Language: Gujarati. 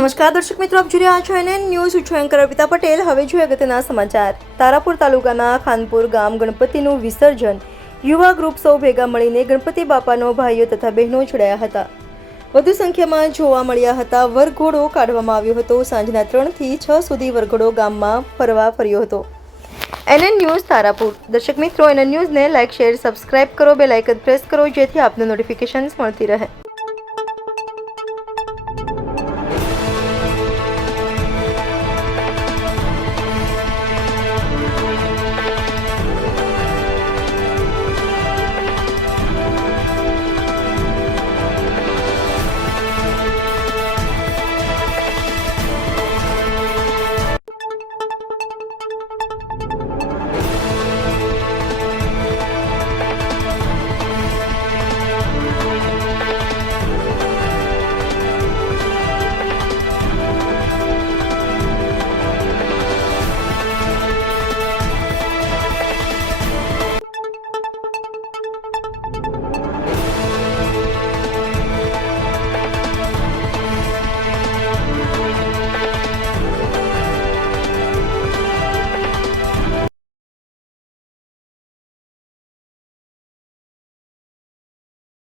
નમસ્કાર દર્શક મિત્રો, આપ જોઈ રહ્યા છો NN ન્યૂઝ. હું છું એન્કર અર્પિતા પટેલ. હવે જોઈએ અગત્યના સમાચાર. તારાપુર તાલુકાના ખાનપુર ગામ ગણપતિનું વિસર્જન. યુવા ગ્રુપ સૌ ભેગા મળીને ગણપતિ બાપાનો ભાઈઓ તથા બહેનો જોડાયા હતા. વધુ સંખ્યામાં જોવા મળ્યા હતા. વરઘોડો કાઢવામાં આવ્યો હતો. સાંજના 3 થી 6 સુધી વરઘોડો ગામમાં ફર્યો હતો. NN news Tarapur. દર્શક મિત્રો, NN ન્યૂઝને લાઇક, શેર, સબસ્ક્રાઇબ કરો, બેલ આઇકન પ્રેસ કરો જેથી આપને નોટિફિકેશન્સ મળતી રહે.